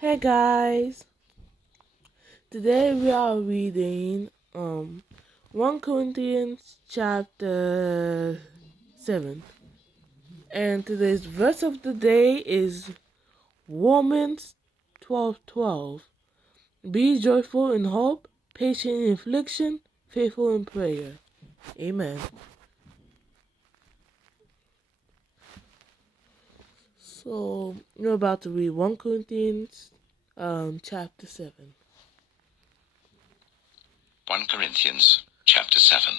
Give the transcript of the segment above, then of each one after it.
Hey guys, today we are reading 1 Corinthians chapter 7. And today's verse of the day is Romans 12:12. Be joyful in hope, patient in affliction, faithful in prayer. Amen. So you're about to read 1 Corinthians chapter 7. 1 Corinthians chapter 7.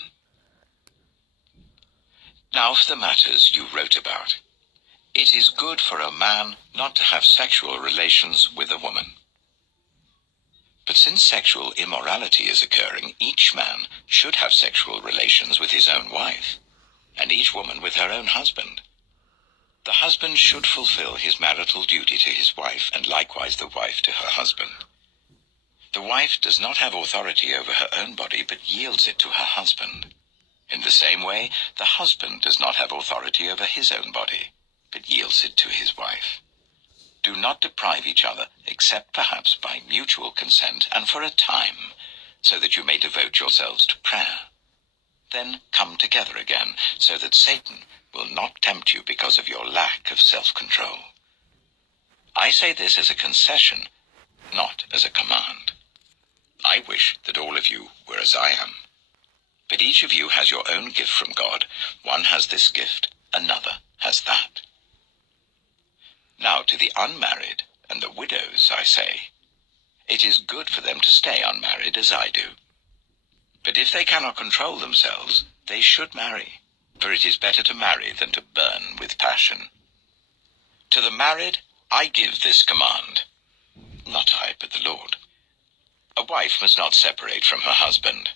Now for the matters you wrote about. It is good for a man not to have sexual relations with a woman. But since sexual immorality is occurring, each man should have sexual relations with his own wife, and each woman with her own husband. The husband should fulfill his marital duty to his wife, and likewise the wife to her husband. The wife does not have authority over her own body, but yields it to her husband. In the same way, the husband does not have authority over his own body, but yields it to his wife. Do not deprive each other, except perhaps by mutual consent and for a time, so that you may devote yourselves to prayer. Then come together again, so that Satan will not tempt you because of your lack of self-control. I say this as a concession, not as a command. I wish that all of you were as I am. But each of you has your own gift from God. One has this gift, another has that. Now to the unmarried and the widows I say, it is good for them to stay unmarried as I do. But if they cannot control themselves, they should marry, for it is better to marry than to burn with passion. To the married I give this command, not I, but the Lord. A wife must not separate from her husband.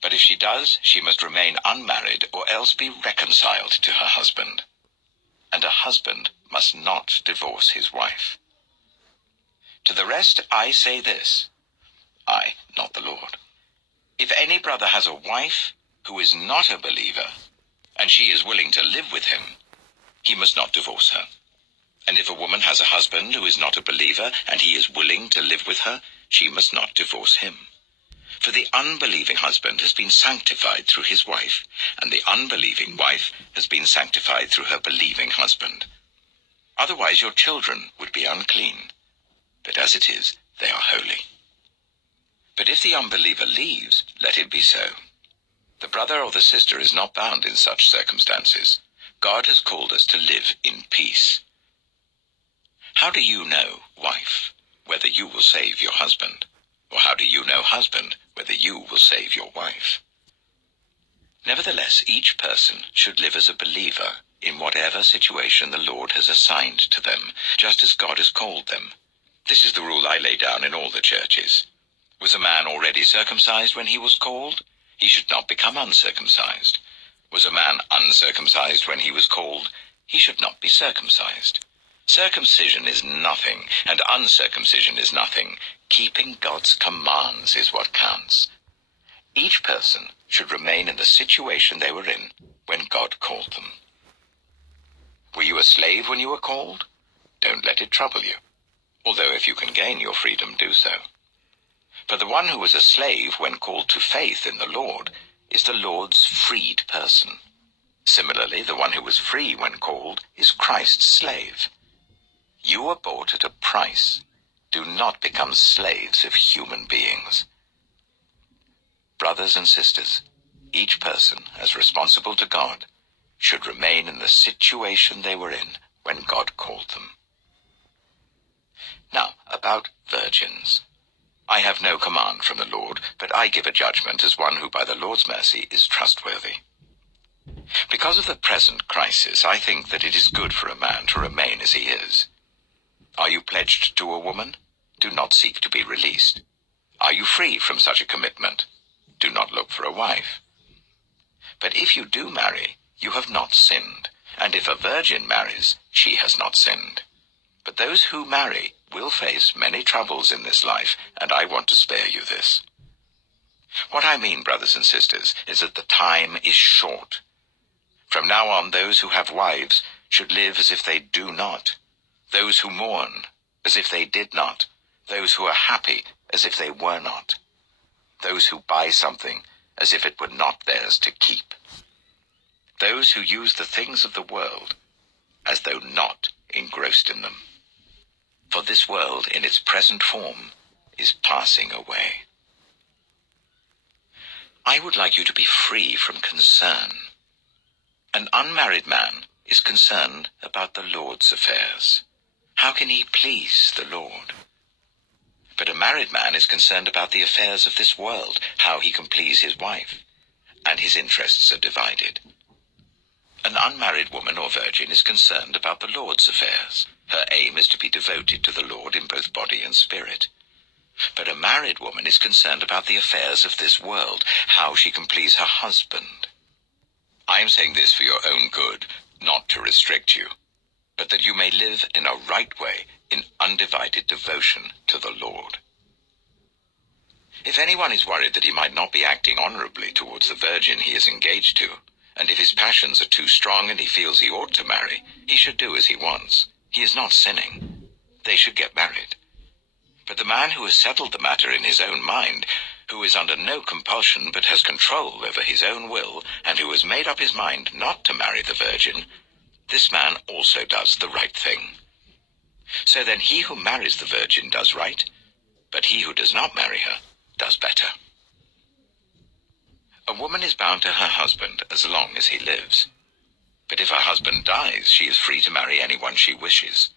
But if she does, she must remain unmarried or else be reconciled to her husband. And a husband must not divorce his wife. To the rest I say this, I, not the Lord. If any brother has a wife who is not a believer, and she is willing to live with him, he must not divorce her. And if a woman has a husband who is not a believer, and he is willing to live with her, she must not divorce him. For the unbelieving husband has been sanctified through his wife, and the unbelieving wife has been sanctified through her believing husband. Otherwise your children would be unclean, but as it is, they are holy. But if the unbeliever leaves, let it be so. The brother or the sister is not bound in such circumstances. God has called us to live in peace. How do you know, wife, whether you will save your husband? Or how do you know, husband, whether you will save your wife? Nevertheless, each person should live as a believer in whatever situation the Lord has assigned to them, just as God has called them. This is the rule I lay down in all the churches. Was a man already circumcised when he was called? He should not become uncircumcised. Was a man uncircumcised when he was called? He should not be circumcised. Circumcision is nothing, and uncircumcision is nothing. Keeping God's commands is what counts. Each person should remain in the situation they were in when God called them. Were you a slave when you were called? Don't let it trouble you, although if you can gain your freedom, do so. For the one who was a slave when called to faith in the Lord is the Lord's freed person. Similarly, the one who was free when called is Christ's slave. You were bought at a price. Do not become slaves of human beings. Brothers and sisters, each person, as responsible to God, should remain in the situation they were in when God called them. Now, about virgins. I have no command from the Lord, but I give a judgment as one who by the Lord's mercy is trustworthy. Because of the present crisis, I think that it is good for a man to remain as he is. Are you pledged to a woman? Do not seek to be released. Are you free from such a commitment? Do not look for a wife. But if you do marry, you have not sinned, and if a virgin marries, she has not sinned. But those who marry will face many troubles in this life, and I want to spare you this. What I mean, brothers and sisters, is that the time is short. From now on, those who have wives should live as if they do not, those who mourn as if they did not, those who are happy as if they were not, those who buy something as if it were not theirs to keep, those who use the things of the world as though not engrossed in them. For this world in its present form is passing away. I would like you to be free from concern. An unmarried man is concerned about the Lord's affairs. How can he please the Lord? But a married man is concerned about the affairs of this world, how he can please his wife, and his interests are divided. An unmarried woman or virgin is concerned about the Lord's affairs. Her aim is to be devoted to the Lord in both body and spirit. But a married woman is concerned about the affairs of this world, how she can please her husband. I am saying this for your own good, not to restrict you, but that you may live in a right way in undivided devotion to the Lord. If anyone is worried that he might not be acting honorably towards the virgin he is engaged to, and if his passions are too strong and he feels he ought to marry, he should do as he wants. He is not sinning. They should get married. But the man who has settled the matter in his own mind, who is under no compulsion but has control over his own will, and who has made up his mind not to marry the virgin, this man also does the right thing. So then he who marries the virgin does right, but he who does not marry her does better. A woman is bound to her husband as long as he lives. But if her husband dies, she is free to marry anyone she wishes,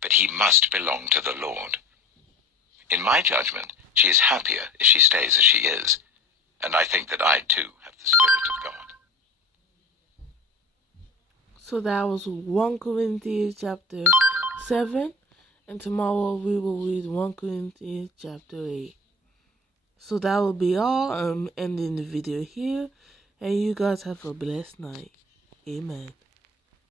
but he must belong to the Lord. In my judgment, she is happier if she stays as she is, and I think that I too have the Spirit of God. So that was 1 Corinthians chapter 7, and tomorrow we will read 1 Corinthians chapter 8. So that will be all. I'm ending the video here, and you guys have a blessed night. Amen.